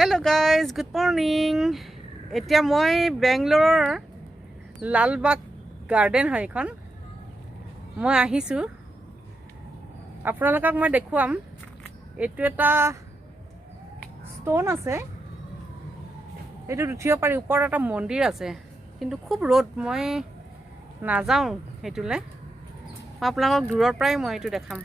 Hello guys, good morning. এতিয়া মই বেংগলোৰৰ Lalbagh garden হয় এখন মই আহিছো আপোনালোকক মই দেখুৱাম এটো এটা ষ্টোন আছে এটো উঠিব পাৰি ওপৰত এটা মন্দিৰ আছে কিন্তু খুব ৰ'দ মই নাযাওঁ হেতুলে মই আপোনালোকক দূৰৰ পৰাই মই এটো দেখাম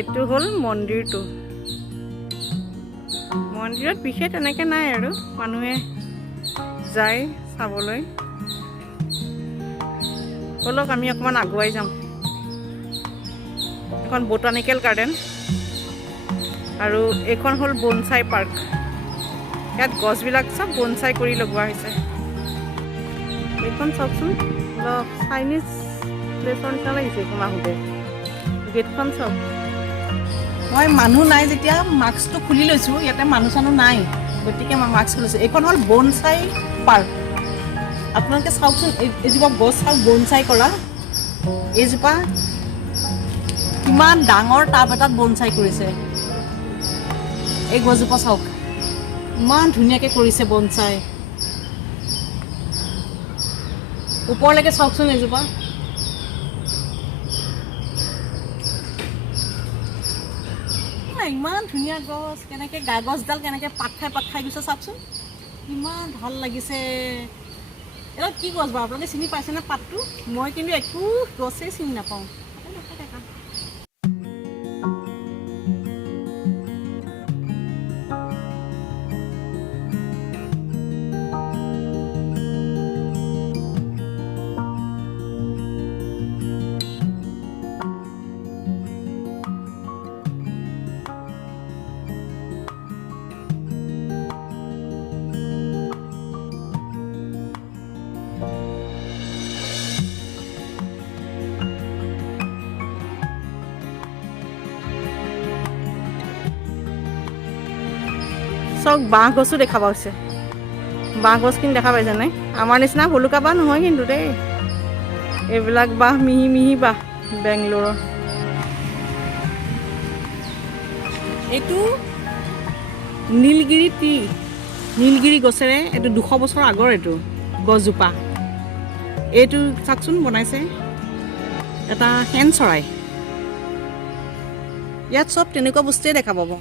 এটো হল মন্দিৰটো মন্দিৰত বিশেষ এনেকে নাই আৰু মানুহে যায় চাবলৈ বলক আমি অকমান আগুৱাই যাম এখন বোটানিক্যাল গাৰ্ডেন আৰু এখন হল বনসাই পাৰ্ক ইয়াত গছবিলাক সব বনসাই কৰি লগোৱা হৈছে এখন চাওকচোন চাইনিজ প্লেছৰ নিচিনা লাগিছে কোমা হুদে গেটখন চাওক মই মানুহ নাই যেতিয়া মাস্কটো খুলি লৈছো ইয়াতে মানুহ চানু নাই গতিকে মই মাস্ক খুলিছো এখন হল বনসাই পাৰ্ক আপোনালোকে চাওকচোন এজোপা গছ চাওক বনসাই কৰা এজোপা কিমান ডাঙৰ টাব এটাত বনসাই কৰিছে এই গছজোপা চাওক ইমান ধুনীয়াকৈ কৰিছে বনসাই ওপৰলৈকে চাওকচোন এজোপা ইমান ধুনীয়া গছ কেনেকৈ গাগছডাল কেনেকৈ পাত খাই গৈছে চাওকচোন ইমান ভাল লাগিছে এটা কি গছ বাৰু আপোনালোকে চিনি পাইছেনে পাতটো মই কিন্তু একো গছেই চিনি নাপাওঁ চক বাঁহ গছো দেখা পাইছে বাঁহ গছখিনি দেখা পাইছে নাই আমাৰ নিচিনা হলুকা বাঁহ নহয় কিন্তু দেই এইবিলাক বাঁহ মিহি মিহি বাঁহ বেংগলোৰৰ এইটো নীলগিৰি টি নীলগিৰি গছেৰে এইটো 200 বছৰ আগৰ এইটো গছজোপা এইটো চাকচোন বনাইছে এটা হেন চৰাই ইয়াত চব তেনেকুৱা বস্তুৱে দেখা পাব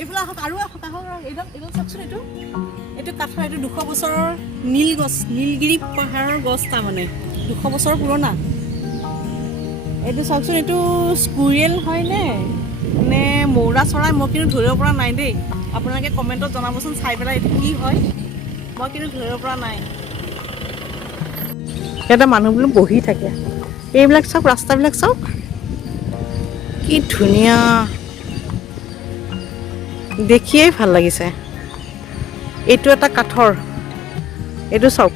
এইফালে আহক আৰু আহক এইডাল চাওকচোন এইটো কাঠৰ এইটো 200 বছৰৰ নীল গছ নীলগিৰি পাহাৰৰ গছ তাৰমানে 200 বছৰ পুৰণা এইটো চাওকচোন এইটো স্কুৰিয়েল হয়নে নে মৌৰা চৰাই মই কিন্তু ধৰিব পৰা নাই দেই আপোনালোকে কমেণ্টত জনাবচোন চাই পেলাই এইটো কি হয় মই কিন্তু ধৰিব পৰা নাই এটা মানুহবোৰ বহি থাকে এইবিলাক চাওক ৰাস্তাবিলাক চাওক কি ধুনীয়া দেখিয়ে ভাল লাগিছে এইটো এটা কাঠৰ এইটো চাওক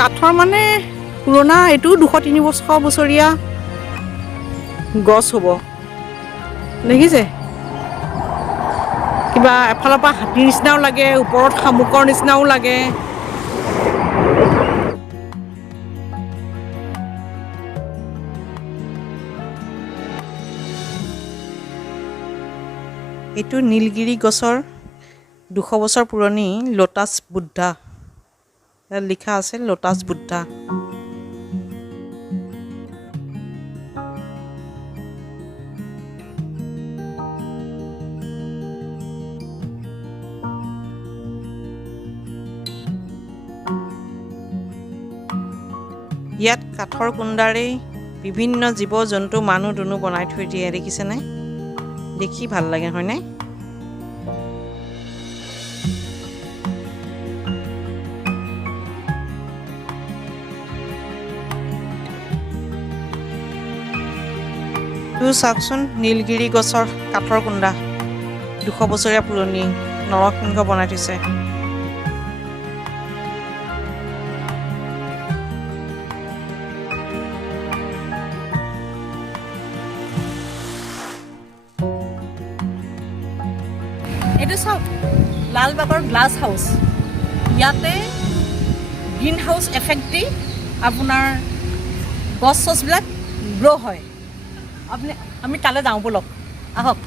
কাঠৰ মানে পুৰণা এইটো 200-300 বছৰীয়া গছ হ'ব দেখিছে কিবা এফালৰ পৰা হাতীৰ নিচিনাও লাগে ওপৰত শামুকৰ নিচিনাও লাগে এইটো নীলগিৰি গছৰ 200 বছৰ পুৰণি লোটাছ বুদ্ধা ইয়াত লিখা আছে লোটাছ বুদ্ধা ইয়াত কাঠৰ কুণ্ডাৰে বিভিন্ন জীৱ জন্তু মানুহ দুনু বনাই থৈ দিয়ে দেখিছেনে দেখি ভাল লাগে হয়নে তো চাওকচোন নীলগিৰি গছৰ কাঠৰ কুণ্ডা 200 বছৰীয়া পুৰণি নৰসিংহ বনাই থৈছে এইটো চাওক লালবাগৰ গ্লাছ হাউচ ইয়াতে গ্ৰীণ হাউচ এফেক্ট দি আপোনাৰ গছ চছবিলাক গ্ৰ' হয় আমি তালৈ যাওঁ ব'লক আহক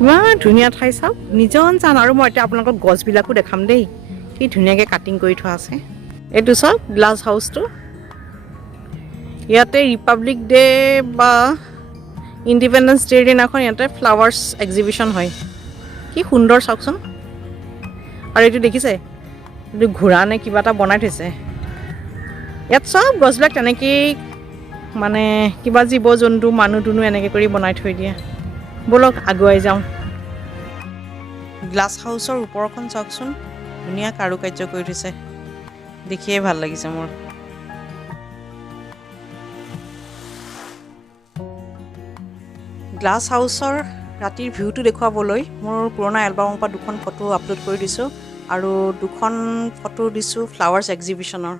ইমান ধুনীয়া ঠাই চাওক নিজন চান আৰু মই এতিয়া আপোনালোকক গছবিলাকো দেখাম দেই কি ধুনীয়াকৈ কাটিং কৰি থোৱা আছে এইটো চাওক গ্লাছ হাউচটো ইয়াতে ৰিপাব্লিক ডে বা ইণ্ডিপেণ্ডেন্স ডেৰ দিনাখন ইয়াতে ফ্লাৱাৰ্ছ এক্সিবিশ্যন হয় কি সুন্দৰ চাওকচোন আৰু এইটো দেখিছে এইটো ঘোঁৰা নে কিবা এটা বনাই থৈছে ইয়াত চব গছবিলাক তেনেকেই মানে কিবা জীৱ জন্তু মানুহ দুনুহ এনেকৈ কৰি বনাই থৈ দিয়ে ব'লক আগুৱাই যাওঁ গ্লাছ হাউচৰ ওপৰখন চাওকচোন ধুনীয়া কাৰুকাৰ্য কৰি থৈছে দেখিয়ে ভাল লাগিছে মোৰ গ্লাছ হাউচৰ ৰাতিৰ ভিউটো দেখুৱাবলৈ মোৰ পুৰণা এলবামৰ পৰা দুখন ফটো আপলোড কৰি দিছোঁ আৰু দুখন ফটো দিছোঁ ফ্লাৱাৰ্ছ এক্সিবিশ্যনৰ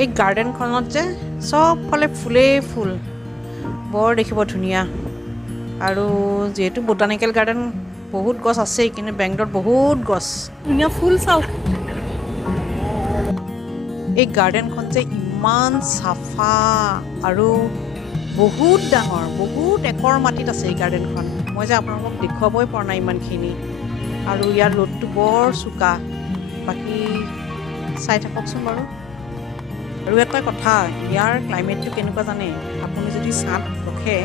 এই গাৰ্ডেনখনত যে চবফালে ফুলেই ফুল বৰ দেখিব ধুনীয়া আৰু যিহেতু বটানিকেল গাৰ্ডেন বহুত গছ আছেই কিন্তু বেংগলত বহুত গছ ধুনীয়া ফুল চাওক এই গাৰ্ডেনখন যে ইমান চাফা আৰু বহুত ডাঙৰ বহুত একৰ মাটিত আছে এই গাৰ্ডেনখন মই যে আপোনালোকক দেখুৱাবই পৰা নাই ইমানখিনি আৰু ইয়াৰ ৰ'দটো বৰ চোকা বাকী চাই থাককচোন বাৰু আৰু এটা কথা ইয়াৰ ক্লাইমেটটো কেনেকুৱা জানে আপুনি যদি ছাঁত ৰখে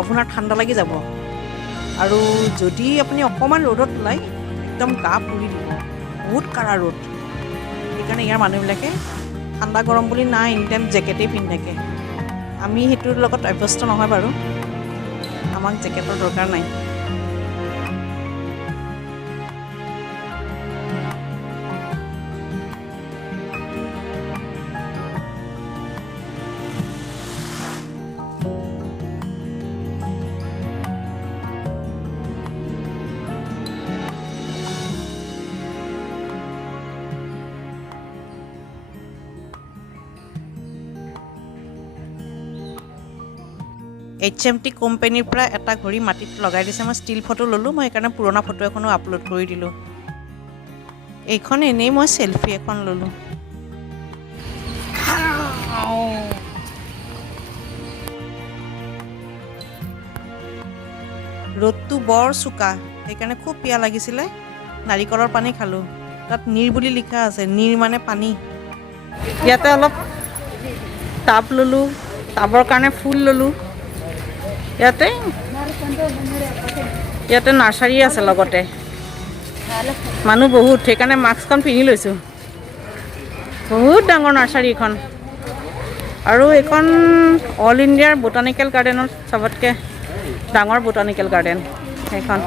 আপোনাৰ ঠাণ্ডা লাগি যাব আৰু যদি আপুনি অকণমান ৰ'দত ওলাই একদম গা পুৰি দিব বহুত কাঢ়া ৰ'দ সেইকাৰণে ইয়াৰ মানুহবিলাকে ঠাণ্ডা গৰম বুলি নাই এনি টাইম জেকেটেই পিন্ধি থাকে আমি সেইটোৰ লগত অভ্যস্ত নহয় বাৰু আমাক জেকেটৰ দৰকাৰ নাই HMT কোম্পানীৰ পৰা এটা ঘড়ী মাটিত লগাই দিছে মই ষ্টিল ফটো ল'লোঁ মই সেইকাৰণে পুৰণা ফটো এখনো আপলোড কৰি দিলোঁ এইখন এনেই মই চেলফি এখন ল'লোঁ ৰ'দটো বৰ চোকা সেইকাৰণে খুব পিয়াহ লাগিছিলে নাৰিকলৰ পানী খালোঁ তাত নীৰ বুলি লিখা আছে নীৰ মানে পানী ইয়াতে অলপ টাব ল'লোঁ টাবৰ কাৰণে ফুল ল'লোঁ ইয়াতে নাৰ্চাৰী আছে লগতে মানুহ বহুত সেইকাৰণে মাস্কখন পিন্ধি লৈছোঁ বহুত ডাঙৰ নাৰ্চাৰীখন আৰু এইখন অল ইণ্ডিয়াৰ বটানিকেল গাৰ্ডেনৰ চবতকৈ ডাঙৰ বটানিকেল গাৰ্ডেন সেইখন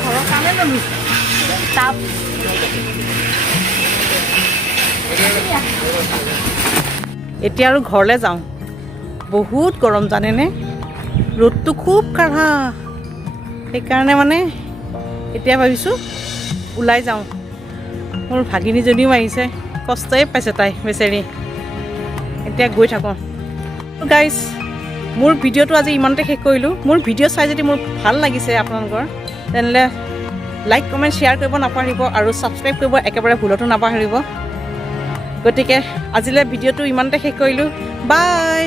ঘৰৰ কাৰণে ল'লোঁ টাব এতিয়া আৰু ঘৰলৈ যাওঁ বহুত গৰম জানেনে ৰ'দটো খুব কাঢ়া সেইকাৰণে মানে এতিয়া ভাবিছোঁ ওলাই যাওঁ মোৰ ভাগিনীজনীও আহিছে কষ্টই পাইছে তাই বেচেৰি এতিয়া গৈ থাকোঁ গাইজ মোৰ ভিডিঅ'টো আজি ইমানতে শেষ কৰিলোঁ মোৰ ভিডিঅ' চাই যদি মোৰ ভাল লাগিছে আপোনালোকৰ তেনেহ'লে লাইক কমেণ্ট শ্বেয়াৰ কৰিব নাপাহৰিব আৰু ছাবস্ক্ৰাইব কৰিব একেবাৰে ভুলতো নাপাহৰিব গতিকে আজিলৈ ভিডিঅ'টো ইমানতে শেষ কৰিলোঁ বাই